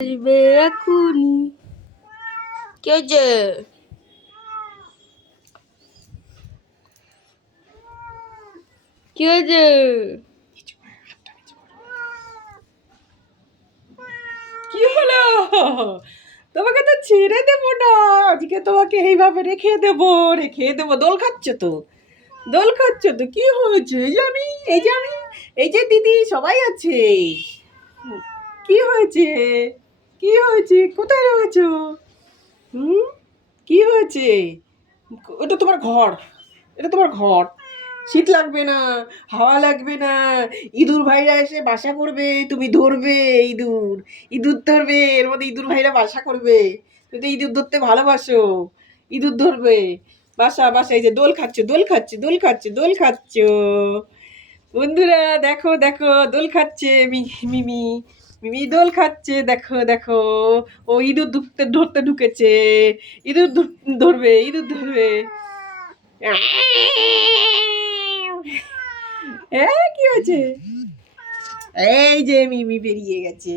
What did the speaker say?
আসবে এখনই। কে যে কি হয়েছে? কি হলো? তোমাকে তো ছেড়ে দেবো না, আজকে তোমাকে এইভাবে রেখে দেবো। দোল খাচ্ছ তো, কি হয়েছে? এই যে দিদি সবাই আছে। কি হয়েছে? কোথায় রয়েছো? হুম, কি হয়েছে? এটা তোমার ঘর, শীত লাগবে না, হাওয়া লাগবে না। ইঁদুর ভাইরা এসে বাসা করবে, তুমি ধরবে। ইঁদুর ইঁদুর ধরবে, এর মধ্যে ইঁদুর ভাইরা বাসা করবে। তুমি তো ইঁদুর ধরতে ভালোবাসো, ইঁদুর ধরবে। বাসা এই যে দোল খাচ্ছে। বন্ধুরা দেখো দেখো, দোল খাচ্ছে মিমি। মিমি দোল খাচ্ছে, দেখো। ও ইঁদুর ধরতে ধরতে ঢুকেছে। ইঁদুর ধরবে। কি হয়েছে? এই যে মিমি বেরিয়ে গেছে।